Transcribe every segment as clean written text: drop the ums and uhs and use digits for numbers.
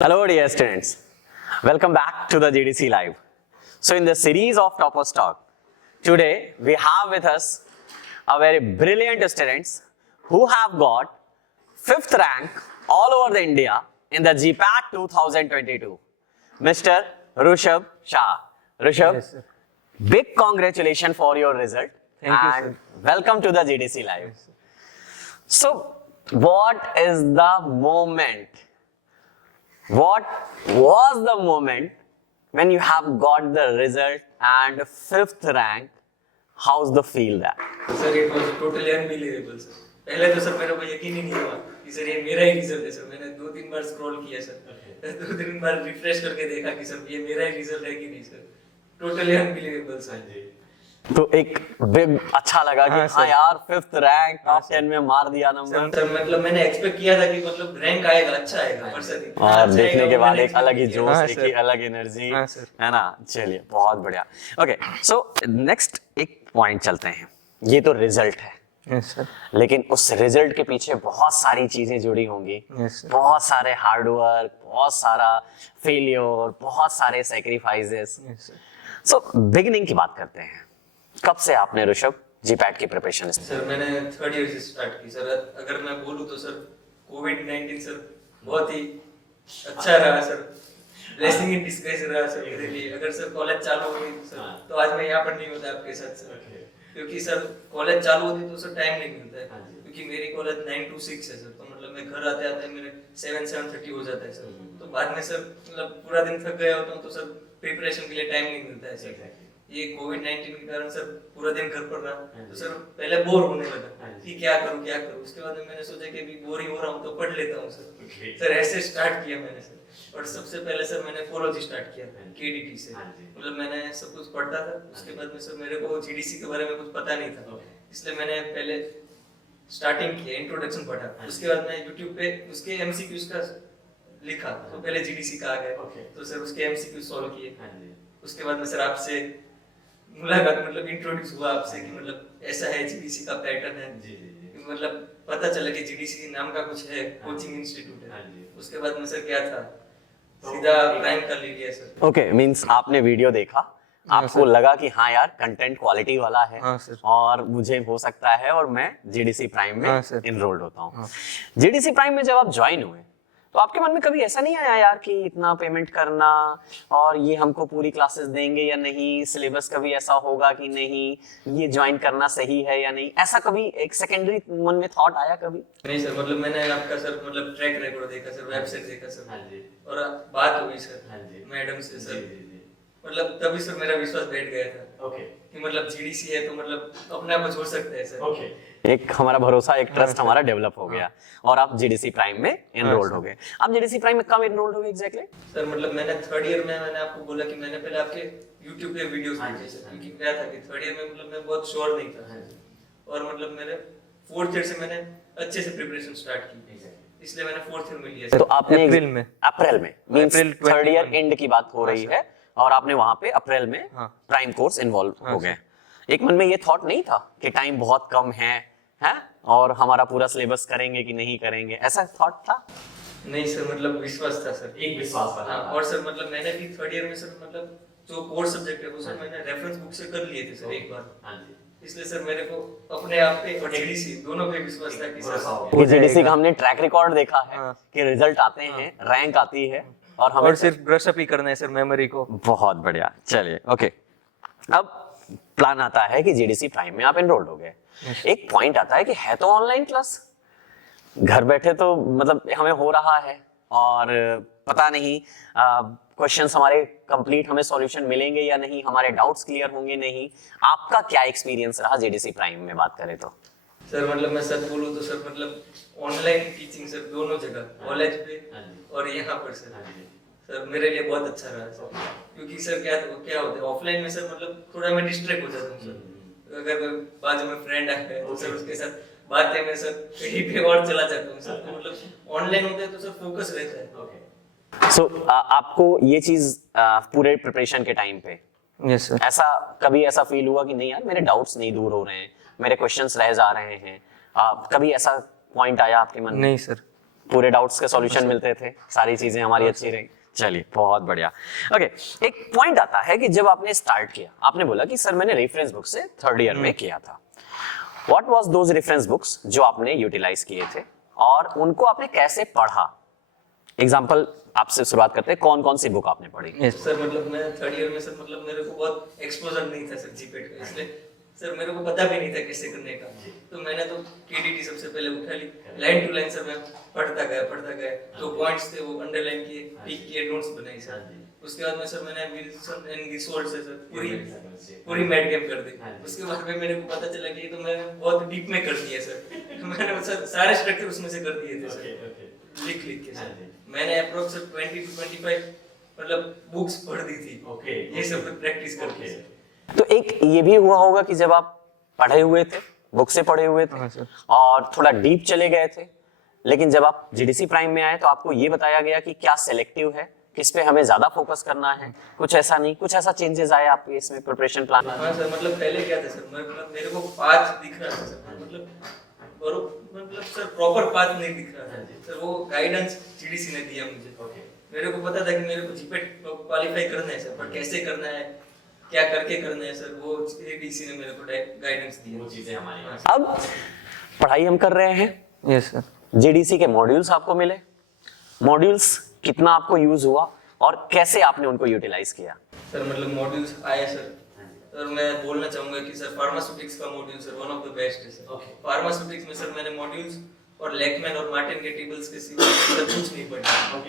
Hello dear students, welcome back to the GDC Live. So in the series of Toppers Talk, today we have with us a very brilliant students who have got 5th rank all over the India in the GPAT 2022. Mr. Rushabh Shah. Rushabh, Yes, sir. big congratulations for your result. Thank you, and sir. welcome to the GDC Live. So what is the moment? What was the moment when you have got the result and 5th rank? How's the feel that? Sir it was totally unbelievable sir. पहले तो sir मेरे को यकीन ही नहीं हुआ कि sir ये मेरा ही रिजल्ट है सर। मैंने 2-3 बार स्क्रॉल किया सर, 2-3 बार रिफ्रेश करके देखा कि सर ये मेरा ही रिजल्ट है कि नहीं सर। टोटली अनबिलीवेबल सर जी। तो एक बिग अच्छा लगा कि हाँ यार 5th रैंक टॉप 10 में मार दिया नंबर। सर मतलब मैंने एक्सपेक्ट किया था कि मतलब रैंक आएगा, अच्छा आएगा परसेंट। और देखने के बाद एक अलग ही जोश, हाँ, एक ही अलग एनर्जी, हाँ, सर। है ना। चलिए बहुत बढ़िया। ओके, सो नेक्स्ट एक पॉइंट चलते हैं। ये तो रिजल्ट है, यस सर। लेकिन उस रिजल्ट के पीछे बहुत सारी चीजें जुड़ी होंगी। Yes sir. बहुत सारे हार्डवर्क, बहुत सारा फेलियर, बहुत सारे sacrifices. Yes sir. So beginning की बात करते हैं। कब से आपने ऋषभ जीपैट की प्रिपरेशन? सर मैंने 3rd ईयर से स्टार्ट की सर। अगर मैं बोलूं तो सर कोविड-19 सर बहुत ही अच्छा रहा सर, ब्लेसिंग इन डिस्गाइज रहा सर मेरे लिए। अगर सर कॉलेज चालू होती सर तो आज मैं यहाँ पर नहीं होता आपके साथ सर, क्योंकि सर कॉलेज चालू होती तो सर टाइम नहीं मिलता है, क्योंकि मेरी कॉलेज 9 to 6 है सर। तो मतलब मैं घर आते आते मेरे 7-7:30 हो जाता है सर। तो बाद में सर मतलब पूरा दिन थक गया होता हूँ तो सर प्रिपरेशन के लिए टाइम नहीं मिलता है सर। ये कोविड-19 के कारण सर पूरा दिन घर पर रहा तो सर पहले बोर होने लगा कि क्या करूं। उसके बाद में मैंने सोचा कि अभी बोर ही हो रहा हूं तो पढ़ लेता हूं सर। सर ऐसे स्टार्ट किया मैंने सर। और सबसे पहले सर मैंने फोलॉजी स्टार्ट किया केडीटी से। मतलब मैंने सब कुछ पढ़ता था। उसके बाद में सर मेरे को जीडीसी के बारे में कुछ पता नहीं था, इसलिए मैंने पहले स्टार्टिंग किया, इंट्रोडक्शन पढ़ा। उसके बाद मैं यूट्यूब पे उसके एमसीक्यूज का लिखा, तो पहले जीडीसी का आ गया तो सर उसके एमसीक्यू सॉल्व किए। उसके बाद में सर आपसे मुलाकात, मतलब इंट्रोड्यूस हुआ आपसे कि मतलब ऐसा है जीडीसी का पैटर्न है कि मतलब पता चला कि जीडीसी नाम का कुछ है, कोचिंग इंस्टीट्यूट है। उसके बाद में सर क्या था, सीधा प्राइम कर लिया सर। ओके, मींस आपने वीडियो देखा, आपको लगा कि हाँ यार कंटेंट क्वालिटी वाला है, हाँ, सर। और मुझे हो सकता है और मैं जीडीसी प्राइम में हाँ, सर। इनरोल्ड होता हूँ। जीडीसी प्राइम में जब आप ज्वाइन हुए तो आपके मन में कभी ऐसा नहीं आया यार कि इतना पेमेंट करना और ये हमको पूरी क्लासेस देंगे या नहीं, सिलेबस कभी ऐसा होगा कि नहीं, ये ज्वाइन करना सही है या नहीं, ऐसा कभी एक सेकेंडरी मन में थॉट आया कभी? नहीं सर, मतलब मैंने आपका सर मतलब ट्रैक रिकॉर्ड देखा सर, वेबसाइट देखा सर, और बात हुई सर मैडम से सर। मतलब तभी सर मेरा विश्वास बैठ गया था कि मतलब जीडीसी है तो मतलब अपने आप को छोड़ सकते हैं सर। एक हमारा भरोसा, एक ट्रस्ट हमारा डेवलप हो गया और आप जीडीसी प्राइम में एनरोल्ड हो गए। आप जीडीसी प्राइम में कब एनरोल्ड हो गए एग्जैक्टली? सर मतलब मैंने 3rd ईयर में मैंने आपको बोला कि मैंने पहले आपके YouTube पे वीडियोस देखे सर, क्योंकि क्या था कि 3rd ईयर में मतलब मैं बहुत श्योर नहीं था, और मतलब मेरे 4th ईयर से मैंने अच्छे से प्रिपरेशन स्टार्ट की, इसलिए मैंने 4th ईयर में लिया सर। तो आपने अप्रैल में means April 3rd year 21 and की बात हो रही है और आपने वहां पे अप्रैल में प्राइम कोर्स इन्वॉल्व हो गए। एक मन में ये थॉट नहीं था कि टाइम बहुत कम है और हमारा पूरा सिलेबस करेंगे कि नहीं करेंगे, ऐसा थॉट था? नहीं सर, मतलब विश्वास था सर, एक विश्वास था। हाँ, और सर मतलब मैंने भी 3rd ईयर में सर मतलब जो कोर सब्जेक्ट है वो सर मैंने रेफरेंस बुक से कर लिए थे सर एक बार। इसलिए सर मेरे को अपने आप पे और जीडीसी दोनों पे विश्वास था कि सर जीडीसी का हमने ट्रैक रिकॉर्ड देखा है कि रिजल्ट आते हैं, रैंक आती है और हमें और सिर्फ ब्रश अप ही करना है सर मेमोरी को। बहुत बढ़िया। चलिए ओके, अब प्लान आता है कि जीडीसी प्राइम में आप एनरोल्ड हो गए। एक पॉइंट आता है कि है तो ऑनलाइन क्लास, घर बैठे तो मतलब हमें हो रहा है और पता नहीं क्वेश्चंस हमारे कंप्लीट हमें सॉल्यूशन मिलेंगे या नहीं, हमारे डाउट्स क्लियर होंगे नहीं। आपका क्या एक्सपीरियंस रहा जीडीसी प्राइम में बात करें तो? सर मतलब मैं सच बोलूं तो सर मतलब ऑनलाइन टीचिंग सर दोनों जगह, कॉलेज पे और यहाँ पर सर मेरे लिए बहुत अच्छा रहा सर, क्योंकि सर क्या होता है ऑफलाइन में सर मतलब थोड़ा मैं डिस्ट्रैक्ट हो जाता हूँ सर। अगर बाजू में फ्रेंड आ गया तो सर उसके साथ बातें में सर कहीं पे और चला जाता हूँ सर। तो मतलब ऑनलाइन होता है तो सर फोकस रहता है। सो आपको ये चीज पूरे प्रिपरेशन के टाइम पे यस सर। ऐसा कभी ऐसा फील हुआ कि नहीं यार मेरे डाउट्स नहीं दूर हो रहे हैं, मेरे क्वेश्चंस रह जा रहे हैं, कभी ऐसा पॉइंट आया आपके मन में? नहीं सर। पूरे डाउट्स के सॉल्यूशन मिलते थे, सारी चीजें हमारी अच्छी रही। चलिए बहुत बढ़िया। ओके, एक पॉइंट आता है कि जब आपने स्टार्ट किया, आपने बोला कि सर मैंने रेफरेंस बुक से थर्ड ईयर में किया था। What was those reference books जो आपने यूटिलाइज किए थे और उनको आपने कैसे पढ़ा? एग्जाम्पल आपसे शुरुआत करते हैं, कौन कौन सी बुक आपने पढ़ी? सर मतलब मैं थर्ड ईयर में सर मतलब मेरे को बहुत एक्सपोजर नहीं था सर जीपेट का, इसलिए सर मेरे को पता भी नहीं था कैसे करने का। तो मैंने तो केडीटी सबसे पहले उठा ली, लाइन टू लाइन सर मैं पढ़ता गया, जो पॉइंट्स थे वो अंडरलाइन किए, टिक किए, नोट्स बनाई सर। उसके बाद में सर मैंने विल्सन एंड गिसोल्ड से सर पूरी मैड गेम कर दी। उसके बाद में मेरे को पता चला कि ये तो मैं बहुत डीप में कर दिया सर। मैंने सर सारे स्ट्रक्चर उसमें से कर दिए थे सर, लिख के सर। मैंने अप्रोक्स 20 to 25 मतलब बुक्स पढ़ दी थी, ये सब प्रैक्टिस करके सर। तो एक ये भी हुआ होगा कि जब आप पढ़े हुए थे, बुक से पढ़े हुए थे और थोड़ा डीप चले गए थे, लेकिन जब आप जीडीसी प्राइम में आए तो आपको ये बताया गया कि क्या सिलेक्टिव है, किस पे हमें ज्यादा फोकस करना है, कुछ ऐसा नहीं, कुछ ऐसा चेंजेस आए आपके इसमें प्रिपरेशन प्लान में? हाँ सर, मतलब पहले क्या था सर, मतलब मेरे को पाथ दिख रहा था सर, मतलब सर प्रॉपर पाथ नहीं दिख रहा था सर। वो गाइडेंस जीडीसी ने दिया मुझे। मेरे को पता था कि मेरे को जीपेट क्वालिफाई करना है सर, पर कैसे करना है, क्या करके करना है सर, वो एडीसी ने मेरे को गाइडेंस दिया, वो चीजें हमारी। अब पढ़ाई हम कर रहे हैं, यस सर। जीडीसी के मॉड्यूल्स आपको मिले, मॉड्यूल्स कितना आपको यूज हुआ और कैसे आपने उनको यूटिलाइज किया? सर मतलब मॉड्यूल्स आए सर, और मैं बोलना चाहूंगा कि सर फार्मास्यूटिक्स का module sir one of the best है सर। फार्मास्यूटिक्स में सर मैंने मॉड्यूल्स और लेकमैन और मार्टिन के टेबल्स के सिवा कुछ नहीं पढ़ा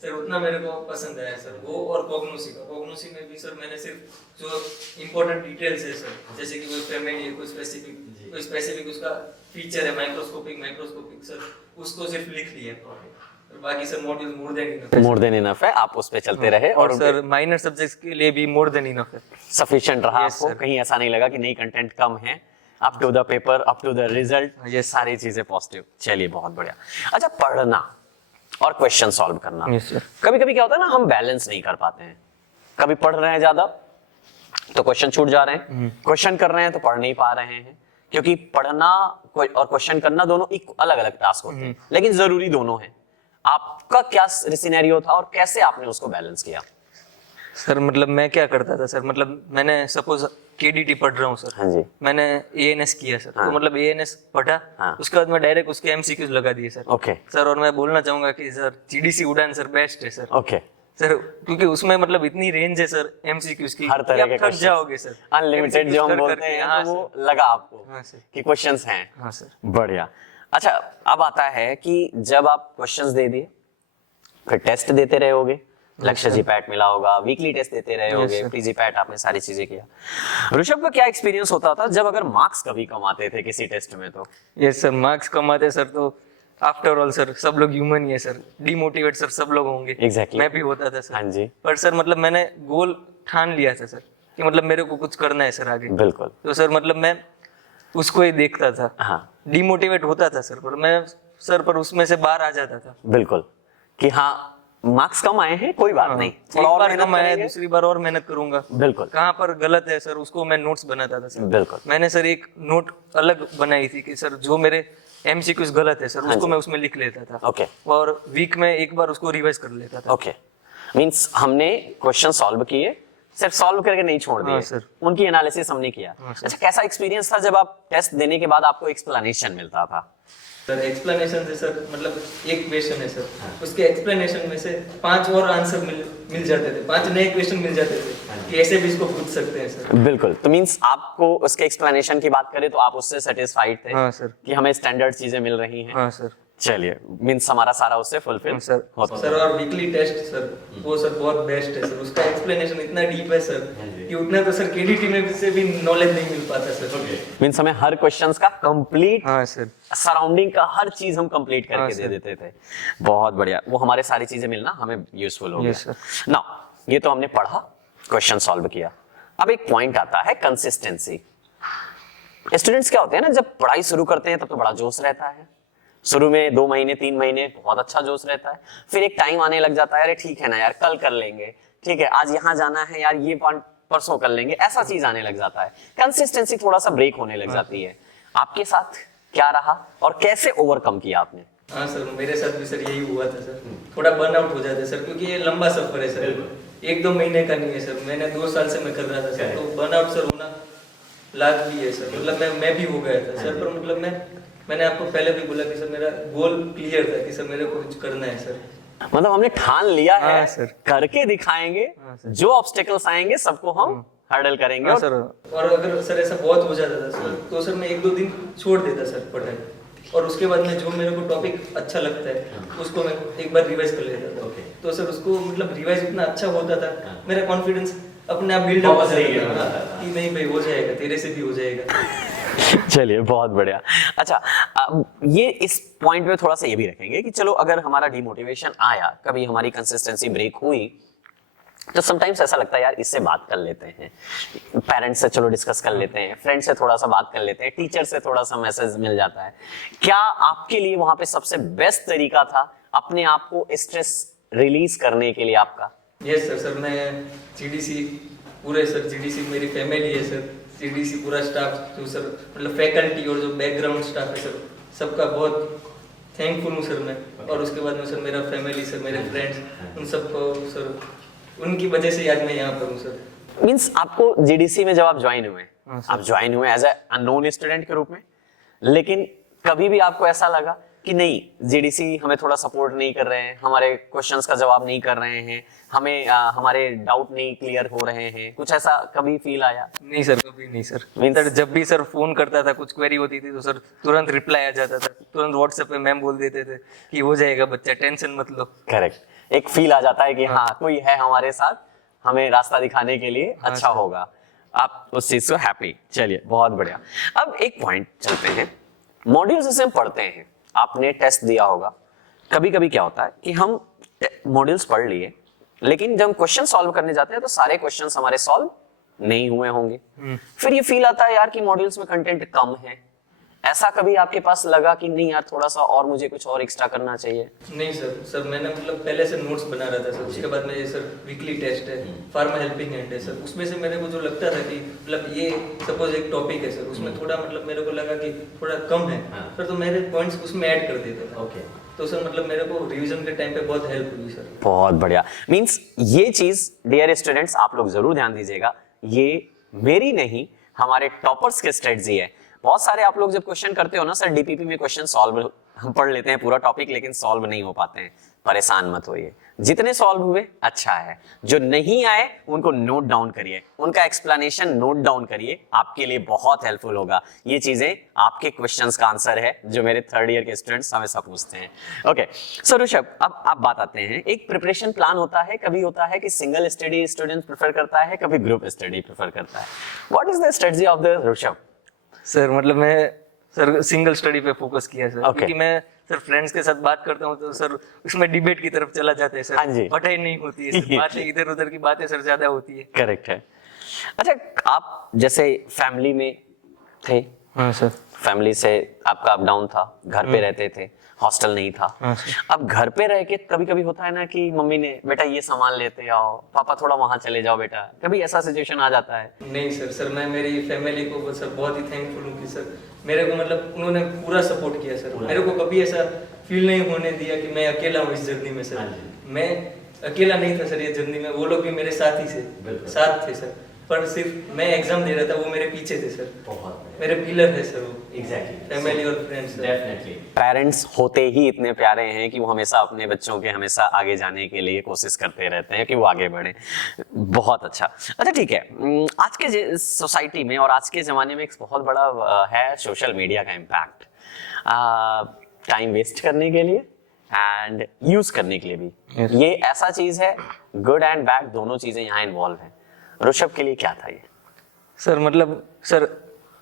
सर, उतना मेरे को पसंद आया सर वो। और कॉग्नोसी में भी सर मैंने सिर्फ जो इंपॉर्टेंट डिटेल्स है सर, जैसे कि कोई पेमेंट है, कोई स्पेसिफिक उसका फीचर है, माइक्रोस्कोपिक सर, उसको सिर्फ लिख लिया। और बाकी sir module more than enough है, आप उस पे चलते रहे और सर माइनर सब्जेक्ट्स के लिए भी मोर देन इनफ है, सफिशिएंट रहा आपको? कहीं ऐसा नहीं लगा कि नहीं कंटेंट कम है? Up to the paper, up to the result, ये सारी चीजें पॉजिटिव। चलिए बहुत बढ़िया। अच्छा, पढ़ना और क्वेश्चन सॉल्व करना, कभी कभी क्या होता है ना, हम बैलेंस नहीं कर पाते हैं। कभी पढ़ रहे हैं ज्यादा तो क्वेश्चन छूट जा रहे हैं, क्वेश्चन कर रहे हैं तो पढ़ नहीं पा रहे हैं, क्योंकि पढ़ना और क्वेश्चन करना दोनों एक अलग अलग टास्क होते हैं, लेकिन जरूरी दोनों है। आपका क्या सिनेरियो था और कैसे आपने उसको बैलेंस किया? सर मतलब मैं क्या करता था सर, मतलब मैंने सपोज केडीटी पढ़ रहा हूँ सर, हाँ जी, मैंने एएनएस किया सर, तो मतलब एएनएस पढ़ा, उसके बाद मैं डायरेक्ट उसके एमसीक्यूज लगा दिए सर। ओके सर, और मैं बोलना चाहूंगा कि सर जीडीसी उड़ान सर बेस्ट है सर। ओके सर, क्योंकि उसमें मतलब इतनी रेंज है सर एमसीक्यूज की, हर तरह के थक जाओगे सर, अनलिमिटेड जो हम बोलते हैं, हाँ, तो वो लगा आपको कि क्वेश्चंस हैं। हाँ सर, बढ़िया। अच्छा, अब आता है कि जब आप क्वेश्चंस दे दिए, फिर टेस्ट देते रहे होगे, लक्ष्य जी पैट मिला होगा, वीकली टेस्ट देते रहे होगे, प्रीजी पैट, आपने सारी चीजें किया। ऋषभ का क्या एक्सपीरियंस होता था जब अगर मार्क्स कभी कम आते थे किसी टेस्ट में? तो यस सर, मार्क्स कम आते सर तो आफ्टर ऑल सर सब लोग ह्यूमन ही है सर, डिमोटिवेट सर सब लोग होंगे। Exactly. मैं भी होता था सर। हाँ जी। पर सर मतलब मैंने गोल ठान लिया था सर कि मतलब मेरे को कुछ करना है सर आगे। बिल्कुल। तो सर मतलब मैं उसको ही देखता था, हाँ, डिमोटिवेट होता था सर, पर मैं सर पर उसमें से बाहर आ जाता था। बिल्कुल, कि हाँ मार्क्स कम आए हैं, कोई बात नहीं, थोड़ा और मेहनत करेंगे, दूसरी बार और मेहनत करूंगा। बिल्कुल। कहाँ पर गलत है सर उसको मैं नोट्स बनाता था सर। बिल्कुल। मैंने सर एक नोट अलग बनाई थी कि सर जो मेरे एमसीक्यूज गलत है सर उसको मैं उसमें लिख लेता था। ओके। और वीक में एक बार उसको रिवाइज कर लेता था। ओके, मींस हमने क्वेश्चन सॉल्व किए, सिर्फ सॉल्व करके नहीं छोड़ दिए, सर। उनकी एनालिसिस हमने किया। अच्छा, कैसा एक्सपीरियंस था जब आप टेस्ट देने के बाद आपको एक्सप्लेनेशन मिलता था? सर एक्सप्लेनेशन से सर मतलब एक क्वेश्चन है सर, उसके एक्सप्लेनेशन में से 5 और आंसर मिल जाते थे, 5 नए क्वेश्चन मिल जाते थे कि ऐसे भी इसको पूछ सकते हैं सर। बिल्कुल। तो मींस आपको उसके एक्सप्लेनेशन की बात करें तो आप उससे सेटिस्फाइड थे? हाँ सर, कि हमें स्टैंडर्ड चीजें मिल रही हैं। हाँ सर। चलिए, मींस हमारा सारा उससे फुलफिल सर होता सर। और वीकली टेस्ट सर वो सर बहुत बेस्ट है सर, उसका एक्सप्लेनेशन इतना डीप है सर कि उतना तो सर केडीटी में से भी नॉलेज नहीं मिल पाता सर। मींस हमें हर क्वेश्चंस का कंप्लीट, हाँ सर, सराउंडिंग का हर चीज हम कंप्लीट करके दे देते थे। बहुत बढ़िया, वो हमारे सारी चीजें मिलना हमें यूजफुल हो गया। नाउ ये तो हमने पढ़ा, क्वेश्चन सॉल्व किया। अब एक पॉइंट आता है कंसिस्टेंसी। स्टूडेंट्स क्या होते हैं ना, जब पढ़ाई शुरू करते हैं तब तो बड़ा जोश रहता है, शुरू में 2 महीने 3 महीने बहुत अच्छा जोश रहता है, फिर एक टाइम आने लग जाता है, अरे ठीक है ना यार, कल कर लेंगे, ठीक है आज यहाँ जाना है यार, ये परसों कर लेंगे, ऐसा चीज आने लग जाता है, कंसिस्टेंसी थोड़ा सा ब्रेक होने लग जाती है। आपके साथ क्या रहा और कैसे ओवरकम किया आपने? हाँ सर, मेरे साथ भी सर यही हुआ था सर। थोड़ा बर्नआउट हो जाता है सर, क्योंकि ये लंबा सफर है सर, 1-2 महीने का नहीं है सर। मैंने 2 साल से मैं कर रहा था सर, तो बर्नआउट सर होना लाजमी है सर। मतलब मैं भी हो गया था सर, पर मतलब मैंने आपको पहले भी बोला कि सर मेरा गोल क्लियर था कि सर मेरे को कुछ करना है सर। मतलब हमने ठान लिया है, हाँ, सर। करके दिखाएंगे, हाँ, सर। जो ऑब्स्टेकल्स आएंगे सबको हम हर्डल करेंगे। हाँ और सर। और अगर सर ऐसा बहुत हो जाता था सर, तो सर मैं 1-2 दिन छोड़ देता सर पढ़ाई, और उसके बाद में जो मेरे को टॉपिक अच्छा लगता है उसको मैं एक बार रिवाइज कर लेता था। तो सर उसको मतलब रिवाइज इतना अच्छा होता था, मेरा कॉन्फिडेंस अपने आप बिल्डअप हो जाता था कि नहीं भाई हो जाएगा, तेरे से भी हो जाएगा। चलिए, बहुत बढ़िया। अच्छा, अब ये इस पॉइंट पे थोड़ा सा ये भी रखेंगे कि चलो अगर हमारा डिमोटिवेशन आया, कभी हमारी कंसिस्टेंसी ब्रेक हुई, तो समटाइम्स ऐसा लगता है यार इससे बात कर लेते हैं, पेरेंट्स से चलो डिस्कस कर लेते हैं, फ्रेंड से थोड़ा सा बात कर लेते हैं, टीचर से थोड़ा सा मैसेज मिल जाता है। क्या आपके लिए वहां पे सबसे बेस्ट तरीका था अपने आप को स्ट्रेस रिलीज करने के लिए आपका? Yes sir. सर मैं जीडीसी पूरे सर, जीडीसी मेरी फैमिली है सर, जीडीसी पूरा स्टाफ जो सर मतलब फैकल्टी और जो बैकग्राउंड स्टाफ है सर, सबका बहुत थैंकफुल हूँ सर मैं। और उसके बाद में सर मेरा फैमिली सर, मेरे फ्रेंड्स, उन सबको सर, उनकी वजह से आज मैं यहाँ पर हूँ सर। मींस आपको जीडीसी में जब आप ज्वाइन हुए, हाँ, सर। आप ज्वाइन हुए एज अननोन स्टूडेंट के रूप में, लेकिन कभी भी आपको ऐसा लगा कि नहीं जीडीसी हमें थोड़ा सपोर्ट नहीं कर रहे हैं, हमारे क्वेश्चंस का जवाब नहीं कर रहे हैं, हमें हमारे डाउट नहीं क्लियर हो रहे हैं, कुछ ऐसा कभी फील आया? नहीं सर, कभी नहीं सर। Means- सर जब भी सर फोन करता था, कुछ क्वेरी होती थी तो सर तुरंत रिप्लाई आ जाता था, तुरंत व्हाट्सएप पे मैम बोल देते थे कि हो जाएगा बच्चा, टेंशन मत लो। करेक्ट, एक फील आ जाता है कि हाँ कोई है हमारे साथ, हमें रास्ता दिखाने के लिए, अच्छा होगा, आप उस चीज को हैप्पी। चलिए, बहुत बढ़िया। अब एक पॉइंट चलते हैं, मॉड्यूल्स जैसे हम पढ़ते हैं, आपने टेस्ट दिया होगा, कभी कभी क्या होता है कि हम मॉड्यूल्स पढ़ लिए, लेकिन जब हम क्वेश्चन सॉल्व करने जाते हैं तो सारे क्वेश्चंस हमारे सॉल्व नहीं हुए होंगे, फिर ये फील आता है यार कि मॉड्यूल्स में कंटेंट कम है। ऐसा कभी आपके पास लगा कि नहीं यार थोड़ा सा और मुझे कुछ और एक्स्ट्रा करना चाहिए? नहीं सर, मैंने मतलब पहले से नोट्स बना रहा था सर, उसके बाद में ये सर वीकली टेस्ट है, फार्मा हेल्पिंग हैंड है सर, उसमें से मेरे को जो लगता था कि मतलब ये सपोज एक टॉपिक है सर, उसमें थोड़ा मतलब मेरे को लगा कि थोड़ा कम है सर, तो मेरे पॉइंट्स उसमें ऐड कर देता था। तो सर मतलब मेरे को रिवीजन के टाइम पे बहुत हेल्प हुई सर। बहुत बढ़िया। मींस ये चीज डियर स्टूडेंट्स आप लोग जरूर ध्यान दीजिएगा, ये मेरी नहीं हमारे टॉपर्स की स्ट्रेटजी है। बहुत सारे आप लोग जब क्वेश्चन करते हो ना सर, डीपीपी में क्वेश्चन सॉल्व हम पढ़ लेते हैं पूरा टॉपिक, लेकिन सॉल्व नहीं हो पाते हैं। परेशान मत होइए, जितने सॉल्व हुए अच्छा है, जो नहीं आए उनको नोट डाउन करिए, उनका एक्सप्लेनेशन नोट डाउन करिए, आपके लिए बहुत हेल्पफुल होगा। ये चीजें आपके क्वेश्चंस का आंसर है जो मेरे 3rd ईयर के स्टूडेंट्स हमेशा पूछते हैं। ओके सर ऋषभ, अब आप बात आते हैं, एक प्रिपरेशन प्लान होता है, कभी होता है कि सिंगल स्टडी स्टूडेंट प्रेफर करता है, कभी ग्रुप स्टडी प्रेफर करता है। What is the strategy of the Rishabh? Sir मतलब मैं सर सिंगल स्टडी पे फोकस किया सर, Okay. क्योंकि मैं सर फ्रेंड्स के साथ बात करता हूँ तो सर उसमें डिबेट की तरफ चला जाता है हाँ जी। सर, पढ़ाई नहीं होती है सर, बातें इधर उधर की बातें सर ज्यादा होती है। करेक्ट है। अच्छा, आप जैसे फैमिली में थे, हाँ सर। फैमिली से आपका अप डाउन था, घर पे रहते थे, हॉस्टल नहीं था। हाँ सर। अब घर पे रह के कभी कभी होता है ना कि मम्मी ने बेटा ये सामान लेते आओ, पापा थोड़ा वहां चले जाओ बेटा, कभी ऐसा सिचुएशन आ जाता है? नहीं सर, मैं मेरी फैमिली को सर बहुत ही थैंकफुल हूँ कि सर मेरे को मतलब उन्होंने पूरा सपोर्ट किया सर, मेरे को कभी ऐसा फील नहीं होने दिया कि मैं अकेला हूँ इस जर्नी में सर। मैं अकेला नहीं था सर ये जर्नी में, वो लोग भी मेरे साथ ही साथ थे सर, पर सिर्फ मैं एग्जाम दे रहा था, वो मेरे पीछे थे सर, मेरे पिलर है सर वो। एग्जैक्टली, फैमिली और फ्रेंड्स डेफिनेटली। पेरेंट्स होते ही इतने प्यारे हैं कि वो हमेशा अपने बच्चों के हमेशा आगे जाने के लिए कोशिश करते रहते हैं कि वो आगे बढ़े। बहुत अच्छा। अच्छा ठीक है, आज के सोसाइटी में और आज के ज़माने में एक बहुत बड़ा है सोशल मीडिया का इम्पैक्ट, टाइम वेस्ट करने के लिए एंड यूज करने के लिए भी। Yes. ये ऐसा चीज़ है, गुड एंड बैड दोनों चीज़ें यहाँ इन्वॉल्व हैं। ऋषभ के लिए क्या था ये? सर मतलब सर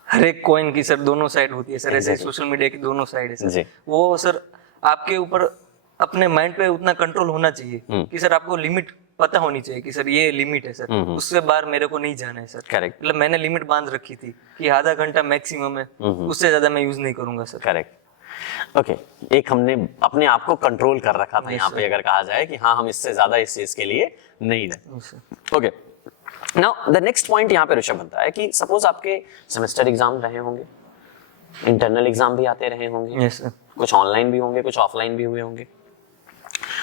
हर एक कॉइन की सर दोनों साइड होती है सर, ऐसे Exactly. सोशल मीडिया की दोनों साइड है जी। सर। वो सर आपके ऊपर अपने माइंड पे उतना कंट्रोल होना चाहिए कि सर आपको लिमिट पता होनी चाहिए कि सर ये लिमिट है सर, उससे बाहर मेरे को नहीं जाना है सर। Correct. मतलब मैंने लिमिट बांध रखी थी कि आधा घंटा मैक्सिमम है, उससे ज्यादा मैं यूज नहीं करूंगा सर। करेक्ट। ओके, एक हमने अपने आप को कंट्रोल कर रखा था यहाँ पे, अगर कहा जाए कि हाँ हम इससे ज्यादा इस चीज के लिए नहीं जाए। Okay, now the next point यहाँ पे ऋषभ बनता है कि सपोज आपके सेमेस्टर एग्जाम रहे होंगे, इंटरनल एग्जाम भी आते रहे होंगे, यस सर। कुछ ऑनलाइन भी होंगे, कुछ ऑफलाइन भी हुए होंगे।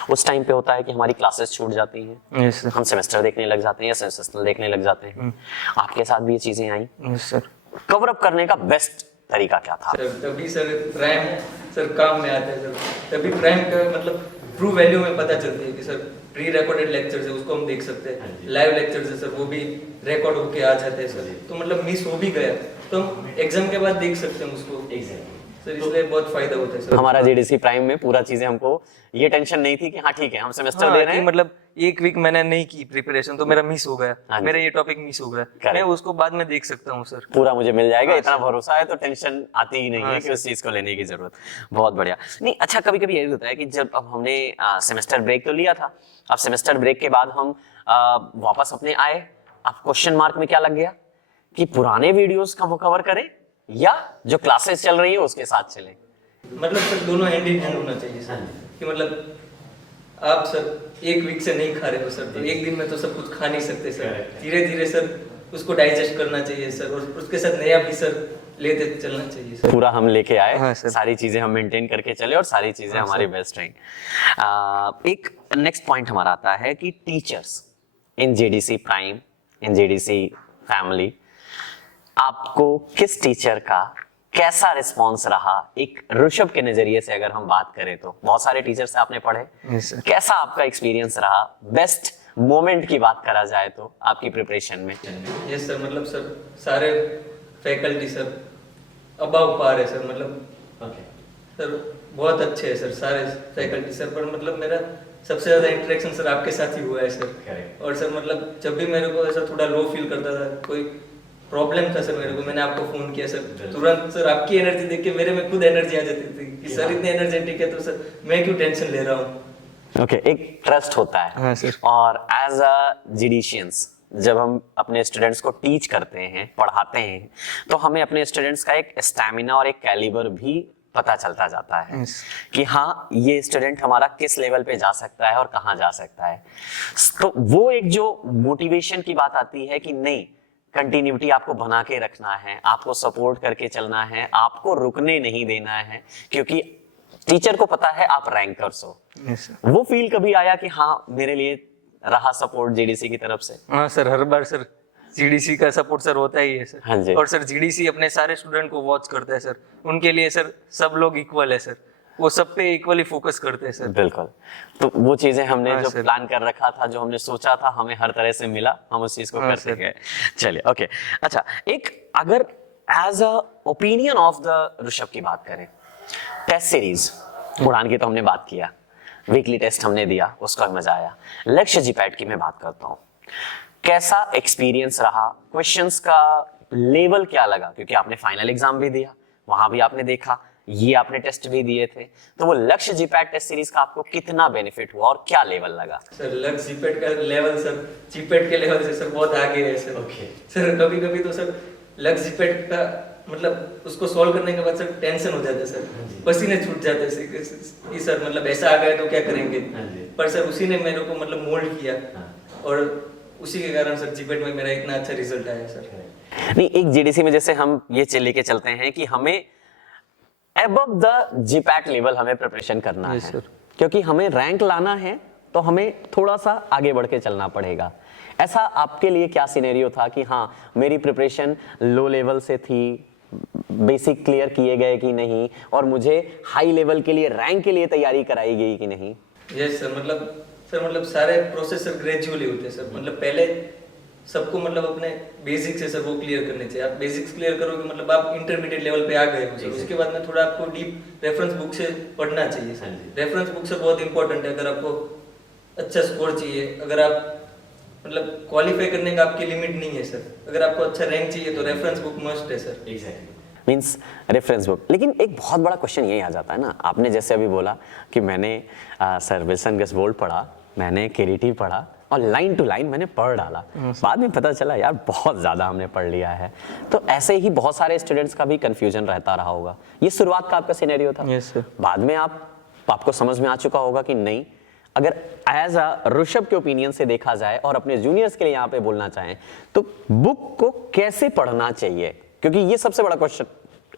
उस टाइम पे होता है कि हमारी क्लासेस छूट जाती हैं, यस सर। हम सेमेस्टर देखने लग जाते हैं या सेमेस्टर देखने लग जाते हैं। आपके साथ भी ये चीजें आई, यस सर। कवर अप करने का बेस्ट तरीका क्या था? सर तभी सर प्राइम सर काम में आता है सर, तभी प्राइम का मतलब ट्रू वैल्यू में पता चलती है कि सर प्री रिकॉर्डेड लेक्चर्स है उसको हम देख सकते हैं, लाइव लेक्चर्स है सर वो भी रिकॉर्ड होके आ जाते हैं सर, तो मतलब मिस हो भी गया तो हम एग्जाम के बाद देख सकते हैं उसको सर, इसलिए बहुत फायदा होता है सर। हमारा जेडीसी प्राइम में पूरा चीजें, हमको ये टेंशन नहीं थी कि हाँ ठीक है हम सेमेस्टर हाँ, दे रहे कि हैं, मतलब एक वीक मैंने नहीं की प्रिपरेशन तो मेरा मिस हो हाँ गया, जी। मेरा ये टॉपिक मिस हो गया, Correct। मैं उसको बाद में देख सकता हूँ सर। पूरा मुझे मिल जाएगा, हाँ, इतना सर। भरोसा है तो टेंशन आती ही नहीं हाँ, है कि सर। उस चीज को लेने की जरूरत। बहुत बढ़िया। नहीं अच्छा, कभी कभी यही होता है कि जब अब हमने सेमेस्टर ब्रेक तो लिया था, अब सेमेस्टर ब्रेक के बाद हम वापस अपने आए, अब क्वेश्चन मार्क में क्या लग गया कि पुराने वीडियोस का वो कवर करें या जो क्लासेस चल रही है उसके साथ चले। मतलब सर दोनों हैंड इन हैंड होना चाहिए सर, कि मतलब आप सर एक वीक से नहीं खा रहे हो सर, तो एक दिन में तो सब कुछ खा नहीं सकते सर, धीरे धीरे सर उसको डाइजेस्ट करना चाहिए सर, और उसके साथ नया भी सर लेते चलना चाहिए सर। पूरा हम लेके आए, हाँ, सर। सारी चीजें हम मेंटेन करके चले और सारी चीजें हाँ, हमारी सर। बेस्ट रही। एक नेक्स्ट पॉइंट हमारा आता है कि teachers in JDC prime, in JDC family, आपको किस टीचर का कैसा रिस्पॉन्स रहा? एक ऋषभ के नजरिए से अगर हम बात करें तो बहुत सारे टीचर से आपने पढ़े, Yes, sir। कैसा आपका एक्सपीरियंस रहा? बेस्ट मोमेंट की बात करा जाए तो आपकी प्रिपरेशन में। यस सर, मतलब सर सारे फैकल्टी सर अबाव पार है सर, मतलब सर बहुत अच्छे है सर सारे फैकल्टी सर, पर मतलब मेरा सबसे ज्यादा इंटरेक्शन सर आपके साथ ही हुआ है सर। और सर मतलब जब भी मेरे को ऐसा थोड़ा लो फील करता था, कोई प्रॉब्लम था सर मेरे को, मैंने आपको फोन किया सर, तुरंत सर आपकी एनर्जी देख के मेरे में खुद एनर्जी आ जाती थी कि सर इतने एनर्जेटिक है तो सर मैं क्यों टेंशन ले रहा हूँ। ओके, एक ट्रस्ट होता है। हाँ, सर। और एज अ जिडिशियंस जब हम अपने स्टूडेंट्स को टीच करते हैं, पढ़ाते हैं, तो हमें अपने स्टूडेंट्स का एक स्टैमिना और एक कैलिबर भी पता चलता जाता है Yes। कि हाँ ये स्टूडेंट हमारा किस लेवल पे जा सकता है और कहाँ जा सकता है। तो वो एक जो मोटिवेशन की बात आती है कि नहीं, कंटिन्यूटी आपको बना के रखना है, आपको सपोर्ट करके चलना है, आपको रुकने नहीं देना है, क्योंकि टीचर को पता है आप रैंकर्स हो। Yes, sir। वो फील कभी आया कि हाँ मेरे लिए रहा सपोर्ट जेडीसी की तरफ से? हाँ सर, हर बार सर जीडीसी का सपोर्ट सर होता ही है सर। हाँ जी। और सर जीडीसी अपने सारे स्टूडेंट को वॉच करता है सर, उनके लिए सर सब लोग इक्वल है सर, वो सब पे इक्वली फोकस करते हैं सर। बिल्कुल। तो वो चीजें हमने हाँ, जो सर। प्लान कर रखा था, जो हमने सोचा था, हमें हर तरह से मिला, हम उस चीज को हाँ, करते सर। गए। चलिए ओके। अच्छा, एक अगर as a opinion of the Rishabh की बात करें, टेस्ट सीरीज उड़ान की तो हमने बात किया, वीकली टेस्ट हमने दिया, उसका मजा आया। लक्ष्य जीपैट की मैं बात करता हूँ, कैसा एक्सपीरियंस रहा? क्वेश्चंस का लेवल क्या लगा? क्योंकि आपने फाइनल एग्जाम भी दिया, वहां भी आपने देखा, ये आपने टेस्ट भी दिए थे, तो वो लक्ष्य जीपैट टेस्ट सीरीज का आपको कितना बेनिफिट हुआ और क्या लेवल लगा? सर लक्ष्य जीपैट का लेवल सर जीपैट के लेवल से सर बहुत आगे है सर। सर कभी कभी तो सर लक्ष्य जीपैट का मतलब उसको सॉल्व करने के बाद सर टेंशन हो जाता है सर, पसीने छूट जाते हैं कि सर मतलब ऐसा आ गया तो क्या करेंगे, पर सर उसी ने मेरे को मतलब मोल्ड किया और उसी के कारण सर जीपैट में मेरा इतना अच्छा रिजल्ट आया सर। नहीं, एक जीडीसी में जैसे हम ये लेके चलते हैं कि हमें अबव द जीपैट लेवल हमें प्रिपरेशन करना है, Yes, sir। क्योंकि हमें रैंक लाना है तो हमें थोड़ा सा आगे बढ़ के चलना पड़ेगा। ऐसा आपके लिए क्या सिनेरियो था कि हाँ मेरी प्रिपरेशन लो लेवल से थी, बेसिक क्लियर किए गए कि नहीं, और मुझे हाई लेवल के लिए रैंक के लिए तैयारी कराई गई कि नहीं? यस सर, मतलब सारे प्रोसेस सर ग्रेजुअली होते हैं सर, मतलब पहले सबको मतलब अपने बेसिक से सर वो क्लियर करने चाहिए। आप बेसिक्स क्लियर करोगे मतलब आप इंटरमीडिएट लेवल पे आ गए हो सर, उसके बाद में थोड़ा आपको डीप रेफरेंस बुक से पढ़ना चाहिए सर। रेफरेंस बुक से बहुत इंपॉर्टेंट है, अगर आपको अच्छा स्कोर चाहिए, अगर आप मतलब क्वालिफाई करने का आपकी लिमिट नहीं है सर, अगर आपको अच्छा रैंक चाहिए तो रेफरेंस बुक मस्ट है सर। Means reference book. लेकिन एक बहुत बड़ा क्वेश्चन यही आ जाता है ना, आपने जैसे अभी बोला कि मैंने सर विल्सन गैसबोल्ट पढ़ा, मैंने केरीटी पढ़ा और लाइन टू लाइन मैंने पढ़ डाला, बाद में पता चला यार बहुत ज़्यादा हमने पढ़ लिया है। तो ऐसे ही बहुत सारे स्टूडेंट्स का भी कंफ्यूजन रहता रहा होगा। ये शुरुआत का आपका सिनेरियो था। Yes, sir। बाद में आपको समझ में आ चुका होगा कि नहीं, अगर एज अ ऋषभ के ओपिनियन से देखा जाए और अपने जूनियर्स के लिए यहाँ पे बोलना चाहें तो बुक को कैसे पढ़ना चाहिए, क्योंकि ये सबसे बड़ा क्वेश्चन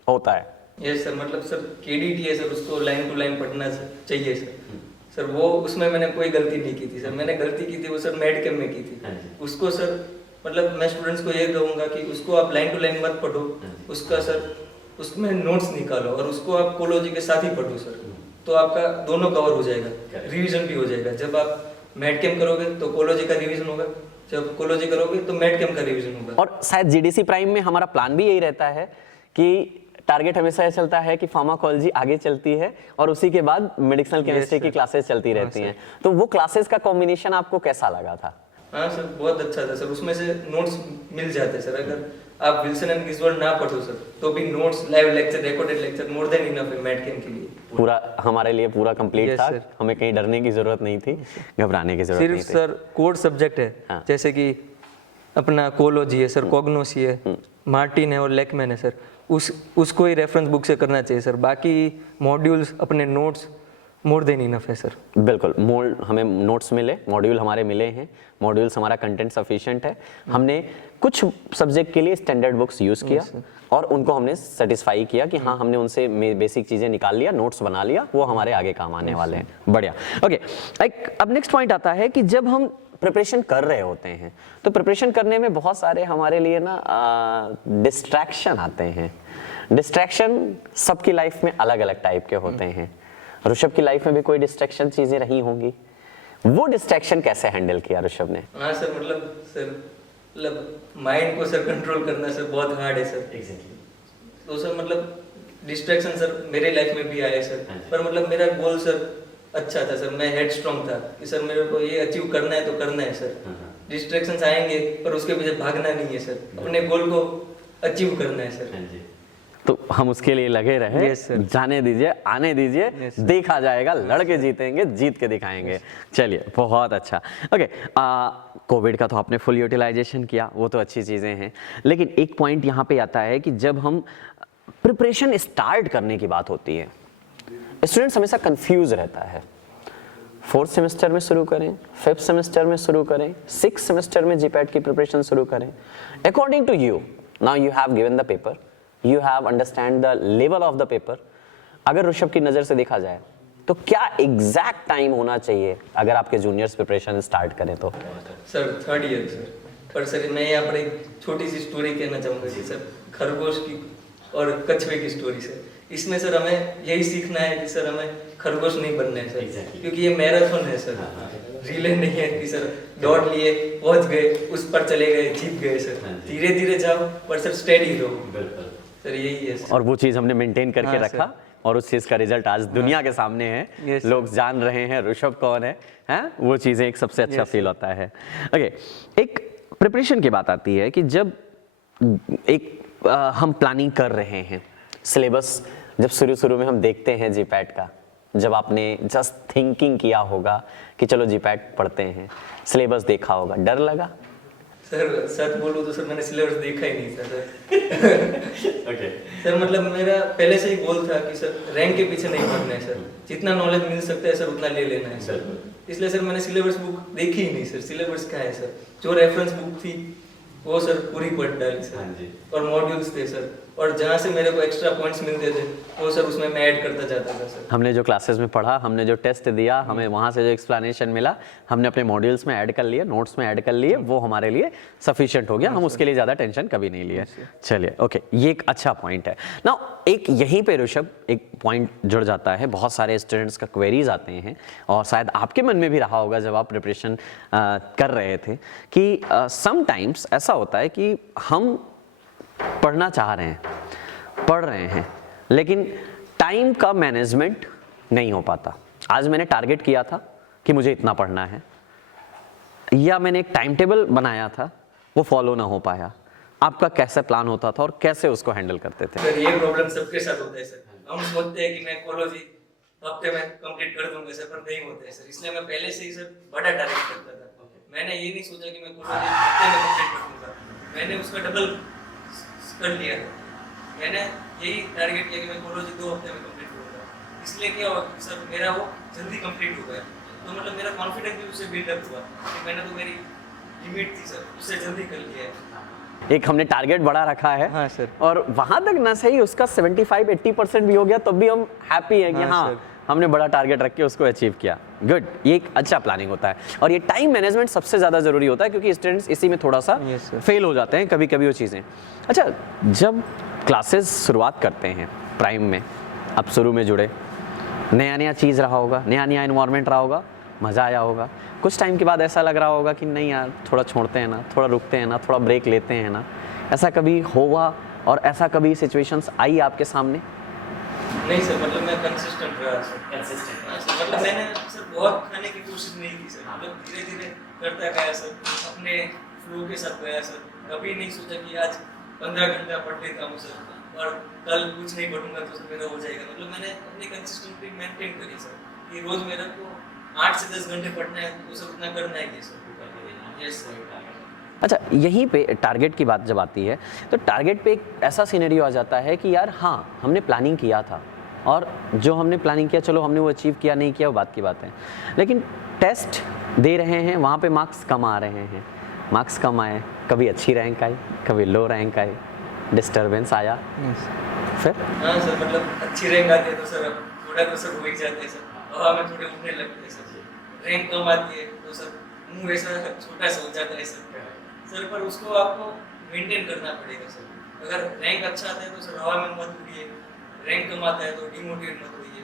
होता है। यस सर, मतलब सर केडीटी है सर, उसको लाइन टू लाइन पढ़ना चाहिए सर। सर वो उसमें मैंने कोई गलती नहीं की थी सर, मैंने गलती की थी वो सर मेड कैम में की थी। उसको सर मतलब मैं स्टूडेंट्स को ये कहूँगा कि उसको आप लाइन टू लाइन मत पढ़ो, उसका सर उसमें नोट्स निकालो और उसको आप कोलॉजी के साथ ही पढ़ो सर, तो आपका दोनों कवर हो जाएगा, रिवीजन भी हो जाएगा। जब आप मेड कैम करोगे तो कोलॉजी का रिवीजन होगा, जब कोलॉजी करोगे तो मेड कैम का रिवीजन होगा। और शायद जीडीसी प्राइम में हमारा प्लान भी यही रहता है कि टारगेट हमेशा ये चलता है कि फार्माकोलॉजी आगे चलती है और उसी के बाद मेडिसिनल केमिस्ट्री की क्लासेस चलती रहती हैं। तो वो क्लासेस का कॉम्बिनेशन आपको कैसा लगा था? हाँ सर, बहुत अच्छा था सर, उसमें से नोट्स मिल जाते सर। अगर आप विल्सन एंड गिसवर्ड ना पढ़ो सर तो भी notes, live lecture, recorded lecture more than enough है मेड कैम के लिए। पूरा हमारे लिए पूरा कंप्लीट था, हमें कहीं डरने की जरूरत नहीं थी, घबराने की जरूरत नहीं थी। सिर्फ सर कोर सब्जेक्ट है, जैसे कि अपना कोलॉजी है सर, कॉग्नोसी है, मार्टिन है और लेकमैन है सर, उसको ही रेफरेंस बुक से करना चाहिए सर। बाकी मॉड्यूल्स अपने नोट्स मोर देन इनफ है सर। बिल्कुल, हमें नोट्स मिले, मॉड्यूल हमारे मिले हैं, मॉड्यूल्स हमारा कंटेंट सफिशिएंट है। हमने कुछ सब्जेक्ट के लिए स्टैंडर्ड बुक्स यूज़ किया और उनको हमने सेटिस्फाई किया कि हाँ हमने उनसे बेसिक चीज़ें निकाल लिया, नोट्स बना लिया, वो हमारे आगे काम आने वाले हैं। बढ़िया, ओके। अब नेक्स्ट पॉइंट आता है कि जब हम प्रिपरेशन कर रहे होते हैं तो प्रिपरेशन करने में बहुत सारे हमारे लिए ना डिस्ट्रैक्शन आते हैं। डिस्ट्रैक्शन सबकी लाइफ में अलग अलग टाइप के होते हैं। ऋषभ की लाइफ में भी कोई डिस्ट्रैक्शन चीजें रही होंगी, वो डिस्ट्रैक्शन कैसे हैंडल किया ऋषभ ने? हाँ सर, मतलब माइंड को सर कंट्रोल करना सर बहुत हार्ड है सर। एग्जैक्टली। तो सर मतलब डिस्ट्रैक्शन सर मेरे लाइफ में भी आए सर, पर मतलब मेरा गोल सर अच्छा था सर, मैं हेड स्ट्रॉन्ग था कि सर मेरे को ये अचीव करना है तो करना है सर। डिस्ट्रैक्शंस आएंगे पर उसके पीछे भागना नहीं है सर, अपने गोल को अचीव करना है सर। तो हम उसके लिए लगे रहे। Yes, sir. जाने दीजिए, आने दीजिए, Yes, देखा जाएगा, लड़के जीतेंगे, जीत के दिखाएंगे। चलिए, बहुत अच्छा। ओके, कोविड का तो आपने फुल यूटिलाइजेशन किया, वो तो अच्छी चीज़ें हैं, लेकिन एक पॉइंट यहाँ पे आता है कि जब हम प्रिपरेशन स्टार्ट करने की बात होती है, स्टूडेंट्स हमेशा कंफ्यूज रहता है। 4th सेमेस्टर में शुरू करें, 5th सेमेस्टर में शुरू करें, 6th सेमेस्टर में जीपैट की प्रिपरेशन शुरू करें। According to you, now you have given the paper, you have understand the level of the paper। अगर ऋषभ की नज़र से देखा जाए तो क्या एग्जैक्ट टाइम होना चाहिए अगर आपके जूनियर्स प्रिपरेशन स्टार्ट करें तो? Sir 3rd year sir. पर सर मैं यहाँ पर एक छोटी सी स्टोरी कहना चाहूँगा कि सर खरगोश की और कछुए की स्टोरी सर। इसमें सर हमें यही सीखना है कि सर हमें खरगोश नहीं बनना है सर, क्योंकि ये मैराथन है सर, रिले नहीं है कि सर दौड़ लिए, पहुँच गए, उस पर चले गए, जीत गए सर। धीरे धीरे जाओ पर सर स्टेडी रहो सर, यही है सर। और वो चीज़ हमने मेंटेन करके रखा और उस चीज़ का रिजल्ट आज दुनिया के सामने है। लोग जान रहे हैं ऋषभ कौन है, हैं? वो चीज़ें एक सबसे अच्छा फील होता है। ओके, एक प्रिपरेशन की बात आती है कि जब हम प्लानिंग कर रहे हैं, सिलेबस जब शुरू में हम देखते हैं जीपैट का, जब आपने जस्ट थिंकिंग किया होगा कि चलो जीपैट पढ़ते हैं, सिलेबस देखा होगा, डर लगा? सर सच बोलूं तो सर मैंने सिलेबस देखा ही नहीं था सर। ओके। सर मतलब मेरा पहले से ही गोल था कि सर रैंक के पीछे नहीं भागना है सर, जितना नॉलेज मिल सकता है सर उतना ले लेना है सर। इसलिए सर मैंने सिलेबस बुक देखी ही नहीं सर। सिलेबस क्या है सर, जो रेफरेंस बुक थी वो सर पूरी पढ़ डाली सर, और मॉड्यूल्स थे सर, और जहाँ से मेरे को एक्स्ट्रा पॉइंट्स मिलते थे वो सर उसमें मैं ऐड करता जाता था सर। हमने जो क्लासेस में पढ़ा, हमने जो टेस्ट दिया, हमें वहाँ से जो एक्सप्लेनेशन मिला, हमने अपने मॉड्यूल्स में ऐड कर लिए, नोट्स में ऐड कर लिए, वो हमारे लिए सफिशिएंट हो गया। हम उसके लिए ज़्यादा टेंशन कभी नहीं लिए। चलिए, ओके, ये एक अच्छा पॉइंट है ना। एक यहीं पे ऋषभ एक पॉइंट जुड़ जाता है, बहुत सारे स्टूडेंट्स का क्वेरीज आते हैं और शायद आपके मन में भी रहा होगा जब आप प्रिपरेशन कर रहे थे कि समटाइम्स ऐसा होता है कि हम पढ़ना चाह रहे हैं, पढ़ रहे हैं, लेकिन टाइम का मैनेजमेंट नहीं हो पाता। आज मैंने टारगेट किया था कि मुझे इतना पढ़ना है, या मैंने एक टाइम टेबल बनाया था, वो फॉलो ना हो पाया। आपका कैसे प्लान होता था और कैसे उसको हैंडल करते थे? सर ये प्रॉब्लम सबके साथ होता है सर। हम सोचते हैं कि मैं कोलॉजी हफ्ते में कंप्लीट कर दूंगा सर, पर नहीं होता है सर। इसलिए मैं पहले से ही सर बड़ा टारगेट करता था। मैंने ये नहीं सोचा कि मैं कोलॉजी हफ्ते में कंप्लीट कर दूंगा, मैंने उसका डबल कर लिया। मैंने यही टारगेट किया कि मैं कोलॉजी 2 हफ्ते में कंप्लीट करूंगा। इसलिए क्या हुआ सर, मेरा वो जल्दी कंप्लीट हो गया। तो मतलब मेरा कॉन्फिडेंस भी उससे बिल्डअप हुआ कि मैंने तो मेरी लिमिट थी सर, उससे जल्दी कर लिया है। एक हमने टारगेट बड़ा रखा है हाँ सर। और वहां तक ना सही उसका 75-80% भी हो गया तो भी हम हैप्पी हैं कि हाँ, हाँ सर। हमने बड़ा टारगेट रख के उसको अचीव किया। गुड, ये एक अच्छा प्लानिंग होता है और ये टाइम मैनेजमेंट सबसे ज़्यादा ज़रूरी होता है क्योंकि स्टूडेंट्स इसी में थोड़ा सा Yes, sir. फेल हो जाते हैं कभी कभी वो चीज़ें। अच्छा, जब क्लासेस शुरुआत करते हैं प्राइम में, आप शुरू में जुड़े, नया नया चीज़ रहा होगा, नया नया इन्वायरमेंट रहा होगा, मज़ा आया होगा, कुछ टाइम के बाद ऐसा लग रहा होगा कि नहीं यार थोड़ा छोड़ते हैं ना, थोड़ा रुकते हैं ना, थोड़ा ब्रेक लेते हैं ना, ऐसा कभी हुआ और ऐसा कभी सिचुएशंस आई आपके सामने? नहीं सर, मतलब मैं कंसिस्टेंट रहा सर। मतलब मैंने सर बहुत खाने की कोशिश नहीं की सर, मतलब धीरे धीरे करता गया सर, अपने फ्लो के साथ गया सर। कभी नहीं सोचा कि आज 15 घंटा पढ़ लेता हूँ सर और कल कुछ नहीं पढ़ूंगा तो सर मेरा हो जाएगा। मतलब मैंने अपनी कंसिस्टेंसी मेंटेन करी सर कि रोज मेरा को 8 से 10 घंटे पढ़ना है तो सर उतना करना है सर। Yes sir. अच्छा, यहीं पे टारगेट की बात जब आती है तो टारगेट पे एक ऐसा सिनेरियो आ जाता है कि यार हाँ हमने प्लानिंग किया था और जो हमने प्लानिंग किया चलो हमने वो अचीव किया नहीं किया वो बात की बात है, लेकिन टेस्ट दे रहे हैं वहाँ पे मार्क्स कम आ रहे हैं, मार्क्स कम आए, कभी अच्छी रैंक आई कभी लो रैंक आई, डिस्टर्बेंस आया, फिर हाँ सर, मतलब अच्छी रैंक आती है तो सर थोड़ा तो सर हो ही जाते हैं सर, हवा में थोड़े उठने लगते हैं सर। रैंक कम आती है तो सर मुंह ऐसा छोटा सा हो जाता है सर, पर उसको आपको मेंटेन करना पड़ेगा सर। अगर रैंक अच्छा आता है तो सर हवा में मत उड़िए, रैंक कम आता है तो डिमोटिवेट मत होइए,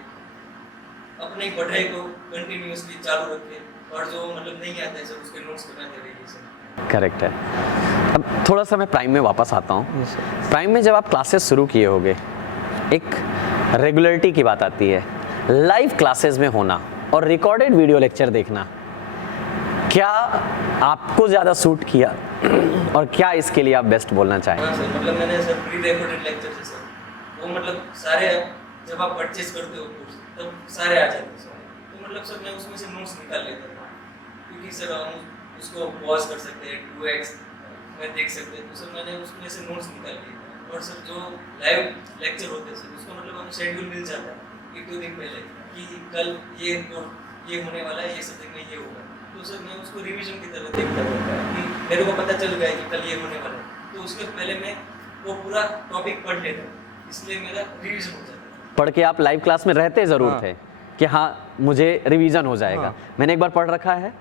अपनी पढ़ाई को कंटिन्यूअसली चालू रखें और जो मतलब नहीं आता है सर उसके नोट्स बनाते रहिए सर। करेक्ट है। अब थोड़ा सा मैं प्राइम में वापस आता हूँ। Yes, sir. प्राइम में जब आप क्लासेस शुरू किए होगे, एक रेगुलरिटी की बात आती है, लाइव क्लासेस में होना और रिकॉर्डेड वीडियो लेक्चर देखना, क्या आपको ज़्यादा सूट किया और क्या इसके लिए आप बेस्ट बोलना चाहें? हाँ सर, मतलब मैंने सर प्री रिकॉर्डेड लेक्चर से सर वो मतलब सारे जब आप परचेस करते हो कोर्स तब सारे आ जाते हैं सर, तो मतलब सर मैं उसमें से नोट्स निकाल लेता था क्योंकि सर हम उसको पॉज कर सकते हैं 2x में देख सकते हैं, तो सर मैंने उसमें से नोट्स निकाल लिए और सर जो लाइव लेक्चर होते हैं सर उसको मतलब हमें शेड्यूल मिल जाता है 1-2 दिन पहले कि कल ये होने वाला है, ये सब्जेक्ट में ये होगा, तो सर मैं उसको रिवीजन की तरह देखता रहता कि मेरे को पता चल गया कि कल ये होने वाला है, तो उसके पहले मैं वो पूरा टॉपिक पढ़ लेता, इसलिए मेरा रिवीजन हो जाता है। पढ़ के आप लाइव क्लास में रहते ज़रूर हाँ। थे कि हाँ मुझे रिवीजन हो जाएगा, हाँ। मैंने एक बार पढ़ रखा है,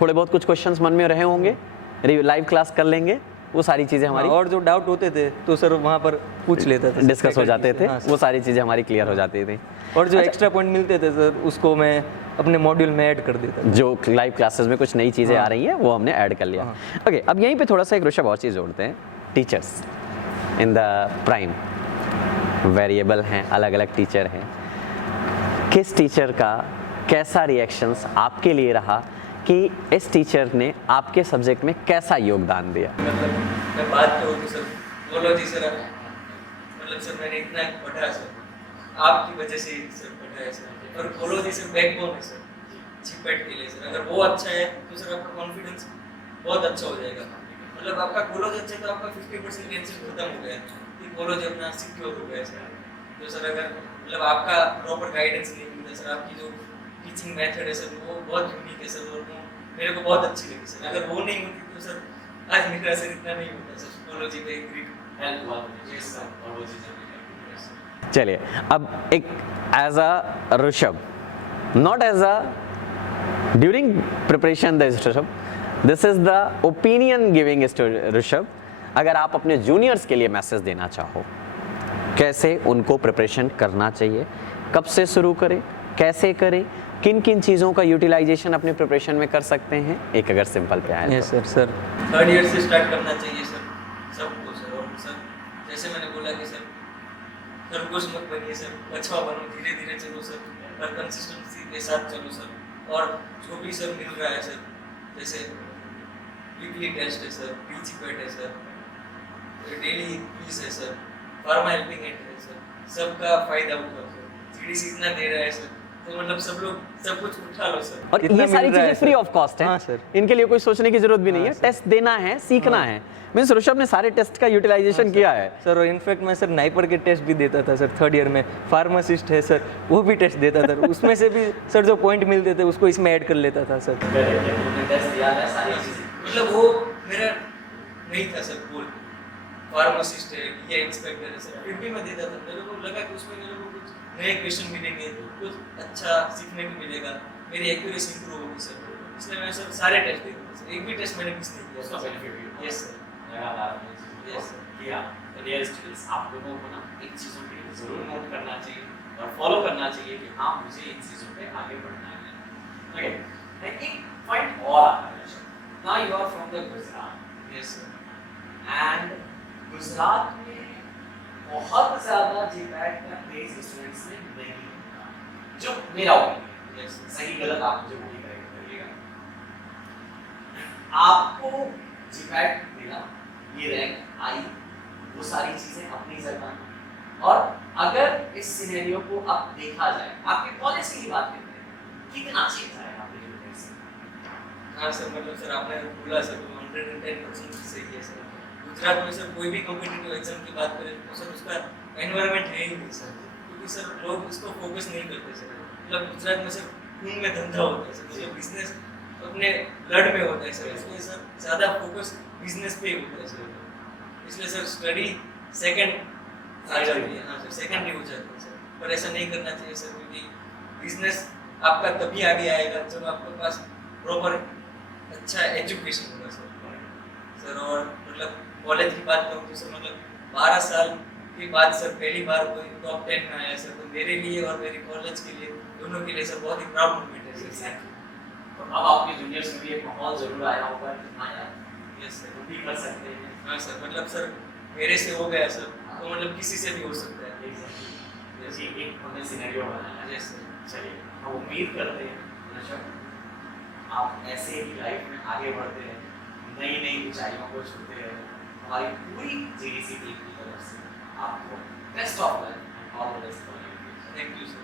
थोड़े बहुत कुछ क्वेश्चंस मन में रहे होंगे, लाइव क्लास कर लेंगे, वो सारी चीज़ें हमारी और जो डाउट होते थे तो सर वहाँ पर पूछ लेता था, डिस्कस हो जाते थे, हाँ, सर। वो सारी चीज़ें हमारी क्लियर हो जाती थी। और जो एक्स्ट्रा पॉइंट मिलते थे सर उसको मैं अपने मॉड्यूल में ऐड कर देता था। जो लाइव क्लासेस में कुछ नई चीज़ें आ रही हैं वो हमने ऐड कर लिया। ओके, अब यहीं पे थोड़ा सा एक ऋषभ और चीज़ जोड़ते हैं। Teachers in the prime variable हैं, अलग अलग टीचर हैं, किस टीचर का कैसा रिएक्शंस आपके लिए रहा कि इस टीचर ने आपके सब्जेक्ट में कैसा योगदान दिया? मतलब मैं बात करूँ तो सर कोलॉजी सर, मतलब सर मैंने इतना पढ़ा सर आपकी वजह से ही सर पढ़ा है सर, और कोलॉजी सर बैकबोन है सर जीपेट के लिए सर। अगर वो अच्छा है तो सर आपका कॉन्फिडेंस बहुत अच्छा हो जाएगा। मतलब आपका कोलॉजी अच्छा है तो आपका 50% टेंशन खत्म हो गया कि कोलॉजी अपना सिक्योर हो गया सर। तो सर अगर मतलब आपका प्रॉपर गाइडेंस नहीं मिलता सर, आपकी जो टीचिंग मेथड है सर वो बहुत यूनिक है सर और वो मेरे को बहुत अच्छी लगी सर। अगर वो नहीं होती तो सर आज मेरा सर इतना नहीं होता सर। कोलॉजी पे ग्रेट हेल्प हुआ मुझे सर, और वो चीज़ें चलिए, अब एक as a Rishabh, not as a during preparation the Rishabh, this is the opinion giving Rishabh, अगर आप अपने जूनियर्स के लिए मैसेज देना चाहो, कैसे उनको प्रिपरेशन करना चाहिए, कब से शुरू करें, कैसे करें, किन किन चीज़ों का यूटिलाइजेशन अपने प्रिपरेशन में कर सकते हैं, एक अगर सिंपल पे आए yes sir. Sir third year से स्टार्ट करना चाहिए सर सबको सर। और सर जैसे मैंने बोला कि सर खरगोश मत बनिए सर, कछुआ बनो, धीरे धीरे चलो सर और कंसिस्टेंसी के साथ चलो सर। और जो भी सर मिल रहा है सर, जैसे वीकली टेस्ट है सर, जीपेट है सर, डेली क्विज है सर, फार्मा हेल्पिंग हैंड है सर, सबका फायदा उठाओ सर। जीडीसी इतना दे रहा है सर तो मतलब सब लोग सब कुछ उठा लो सर। और कितना ये सारी मिल रहा है चीजें फ्री सर? ऑफ कॉस्ट है। हाँ सर। इनके लिए कोई सोचने की जरूरत भी नहीं है, टेस्ट देना है, सीखना है। मीन्स ऋषभ ने सारे टेस्ट का यूटिलाइजेशन किया है। सर और इनफैक्ट मैं सर नाइपर के टेस्ट भी देता था सर, थर्ड ईयर में फार्मासिस्ट है सर वो भी टेस्ट देता था, उसमें से भी सर जो पॉइंट मिलते थे उसको इसमें ऐड कर लेता था सर। मतलब वो मेरा नहीं था सर गोल फार्मासिस्ट है, ये इंस्पेक्टर है सर, फिर भी मैं देता था। मेरे को लगा कि उसमें मेरे को कुछ नए क्वेश्चन मिलेंगे, कुछ अच्छा सीखने को मिलेगा, मेरी एक्यूरेसी इंप्रूव होगी सर। इसलिए मैं सर सारे टेस्ट देता था सर, एक भी टेस्ट मैंने मिस नहीं किया। उसका बेनिफिट भी यस सर, लगातार आपने चीज़ों Yes, को किया। तो डियर स्टूडेंट्स, आप लोगों को ना इन चीज़ों के लिए ज़रूर नोट करना चाहिए और फॉलो करना चाहिए कि हाँ मुझे इन चीज़ों पे आगे बढ़ना है। ओके, एक पॉइंट और आता है। Now you are from the Gujarat yes sir, and Gujarat में बहुत ज़्यादा जीपैट का क्रेज स्टूडेंट्स में नहीं होता, जो मेरा ओपिनियन है। यस सर, सही गलत आप मुझे वही करिएगा। आपको जीपैट मिला, ये रैंक आई, वो सारी चीजें अपनी जगह। और अगर इस सिनेरियो को अब देखा जाए, आपके कॉलेज की बात करते हैं, कितना चेंज आया आपके जूनियर से? हाँ सर, मतलब सर आपने बोला सर 110% सही है सर। गुजरात में सर कोई भी कॉम्पिटिटिव एग्जाम की बात करें तो सर उसका एनवायरनमेंट है ही नहीं सर, क्योंकि सर लोग इसको फोकस नहीं करते सर। मतलब गुजरात में सर खून में धंधा होता है सर, मतलब बिजनेस अपने ब्लड में होता है सर, इसलिए सर ज़्यादा फोकस बिजनेस पे ही होता है सर। इसलिए सर स्टडी सेकंड आ जाती है। हाँ सर, सेकंडरी हो जाती है सर, पर ऐसा नहीं करना चाहिए सर, क्योंकि बिजनेस आपका तभी आगे आएगा जब आपके पास प्रॉपर अच्छा एजुकेशन होगा सर। और मतलब कॉलेज की बात करूँ तो सर मतलब 12 साल के बाद सर पहली बार कोई टॉप 10 में आया सर, तो मेरे लिए और मेरे कॉलेज के लिए, दोनों के लिए सर बहुत ही प्राउड मोमेंट है सर। तो अब आपके जूनियर्स में भी एक माहौल जरूर आया होगा कि हाँ यार यस सर, हम भी कर सकते हैं। हाँ सर, मतलब सर मेरे से हो गया सर, तो मतलब किसी से भी हो सकता है। जी, एक हमने सिनेरियो बनाया है। यस सर, चलिए, हम उम्मीद करते हैं ऋषभ आप ऐसे ही लाइफ में आगे बढ़ते हैं, नई नई ऊंचाइयों को छूते रहे। हमारी पूरी जीडीसी टीम की तरफ से आपको best of luck and all the best for your future. Thank you sir.